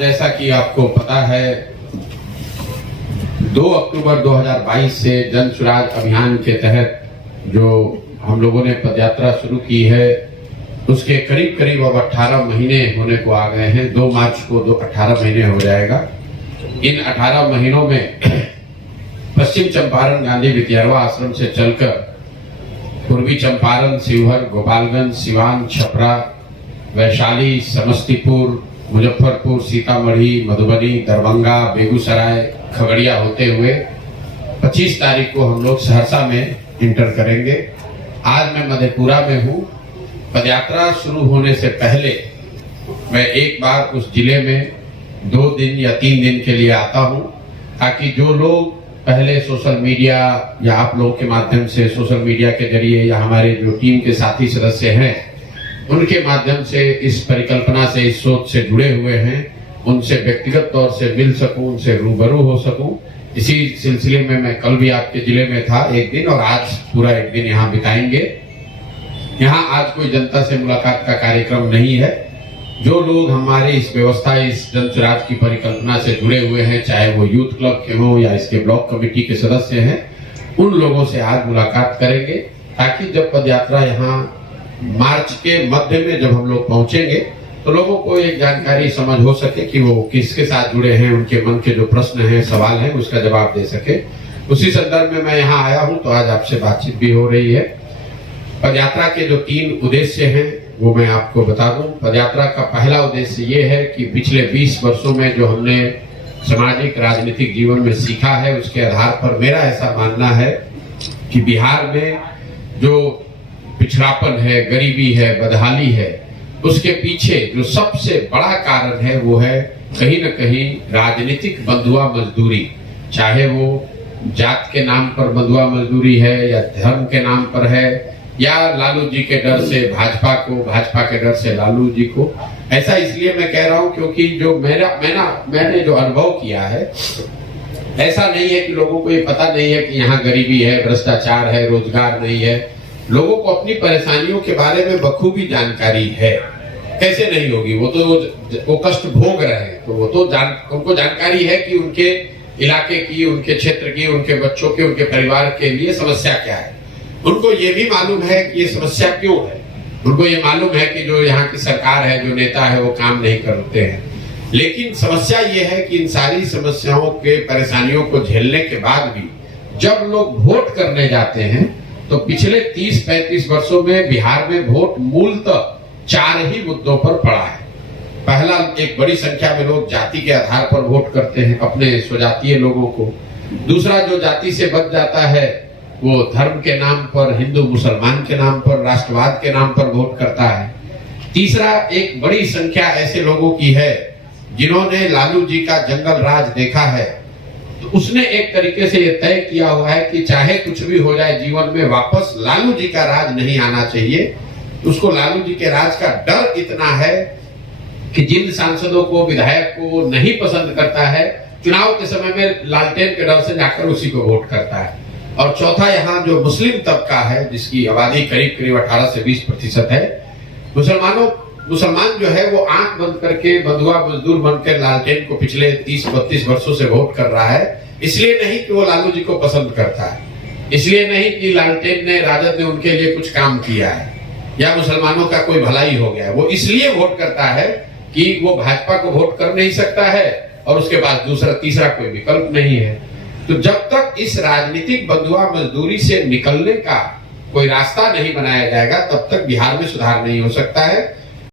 जैसा कि आपको पता है 2 अक्टूबर 2022 से जन सुराज अभियान के तहत जो हम लोगों ने पदयात्रा शुरू की है उसके करीब करीब अब 18 महीने होने को आ गए हैं। 2 मार्च को 18 महीने हो जाएगा। इन 18 महीनों में पश्चिम चंपारण गांधी विद्यारवा आश्रम से चलकर पूर्वी चंपारण, शिवहर, गोपालगंज, सिवान, छपरा, वैशाली, समस्तीपुर, मुजफ्फरपुर, सीतामढ़ी, मधुबनी, दरभंगा, बेगूसराय, खगड़िया होते हुए 25 तारीख को हम लोग सहरसा में इंटर करेंगे। आज मैं मधेपुरा में हूँ। पदयात्रा शुरू होने से पहले मैं एक बार उस जिले में 2 दिन या 3 दिन के लिए आता हूँ, ताकि जो लोग पहले सोशल मीडिया या आप लोगों के माध्यम से सोशल मीडिया के जरिए या हमारे जो टीम के साथी सदस्य हैं उनके माध्यम से इस परिकल्पना से, इस सोच से जुड़े हुए हैं, उनसे व्यक्तिगत तौर से मिल सकूं, उनसे रूबरू हो सकूं। इसी सिलसिले में मैं कल भी आपके जिले में था एक दिन और आज पूरा एक दिन यहाँ बिताएंगे। यहाँ आज कोई जनता से मुलाकात का कार्यक्रम नहीं है। जो लोग हमारे इस व्यवस्था, इस जन सुराज की परिकल्पना से जुड़े हुए हैं, चाहे वो यूथ क्लब के हों या इसके ब्लॉक कमेटी के सदस्य हैं, उन लोगों से आज मुलाकात करेंगे, ताकि जब पदयात्रा यहाँ मार्च के मध्य में जब हम लोग पहुंचेंगे तो लोगों को एक जानकारी समझ हो सके कि वो किसके साथ जुड़े हैं, उनके मन के जो प्रश्न हैं, सवाल हैं, उसका जवाब दे सके। उसी संदर्भ में मैं यहाँ आया हूँ, तो आज आपसे बातचीत भी हो रही है। पदयात्रा के जो 3 उद्देश्य हैं वो मैं आपको बता दूं। पदयात्रा का पहला उद्देश्य ये है कि पिछले 20 वर्षों में जो हमने सामाजिक राजनीतिक जीवन में सीखा है, उसके आधार पर मेरा ऐसा मानना है कि बिहार में जो पिछड़ापन है, गरीबी है, बदहाली है, उसके पीछे जो सबसे बड़ा कारण है वो है कहीं न कहीं राजनीतिक बंधुआ मजदूरी। चाहे वो जात के नाम पर बंधुआ मजदूरी है या धर्म के नाम पर है या लालू जी के डर से भाजपा को, भाजपा के डर से लालू जी को। ऐसा इसलिए मैं कह रहा हूं क्योंकि जो मैंने जो अनुभव किया है, ऐसा नहीं है कि लोगों को ये पता नहीं है कि यहाँ गरीबी है, भ्रष्टाचार है, रोजगार नहीं है। लोगों को अपनी परेशानियों के बारे में बखूबी जानकारी है। कैसे नहीं होगी? वो कष्ट भोग रहे हैं, तो वो तो उनको जानकारी है कि उनके इलाके की, उनके क्षेत्र की, उनके बच्चों के, उनके परिवार के लिए समस्या क्या है। उनको ये भी मालूम है कि ये समस्या क्यों है। उनको ये मालूम है कि जो यहाँ की सरकार है, जो नेता है, वो काम नहीं करते हैं। लेकिन समस्या ये है कि इन सारी समस्याओं के, परेशानियों को झेलने के बाद भी जब लोग वोट करने जाते हैं तो पिछले 30-35 वर्षों में बिहार में वोट मूलतः 4 ही मुद्दों पर पड़ा है। पहला, एक बड़ी संख्या में लोग जाति के आधार पर वोट करते हैं, अपने स्वजातीय लोगों को। दूसरा, जो जाति से बच जाता है वो धर्म के नाम पर, हिंदू मुसलमान के नाम पर, राष्ट्रवाद के नाम पर वोट करता है। तीसरा, एक बड़ी संख्या ऐसे लोगों की है जिन्होंने लालू जी का जंगल राज देखा है, तो उसने एक तरीके से ये तय किया हुआ है कि चाहे कुछ भी हो जाए जीवन में, वापस लालू जी का राज नहीं आना चाहिए। उसको लालू जी के राज का डर इतना है कि जिन सांसदों को, विधायक को नहीं पसंद करता है, चुनाव के समय में लालटेन के डर से जाकर उसी को वोट करता है। और चौथा, यहाँ जो मुस्लिम तबका है जिसकी आबादी करीब करीब 18 से 20% है, मुसलमान जो है वो आंख बंद करके बंधुआ मजदूर बनकर लालटेन को पिछले 30-32 वर्षों से वोट कर रहा है। इसलिए नहीं कि वो लालू जी को पसंद करता है, इसलिए नहीं कि लालटेन ने, राजद ने उनके लिए कुछ काम किया है या मुसलमानों का कोई भलाई हो गया है। वो इसलिए वोट करता है कि वो भाजपा को वोट कर नहीं सकता है और उसके बाद दूसरा, तीसरा कोई विकल्प नहीं है। तो जब तक इस राजनीतिक बंधुआ मजदूरी से निकलने का कोई रास्ता नहीं बनाया जाएगा, तब तक बिहार में सुधार नहीं हो सकता है।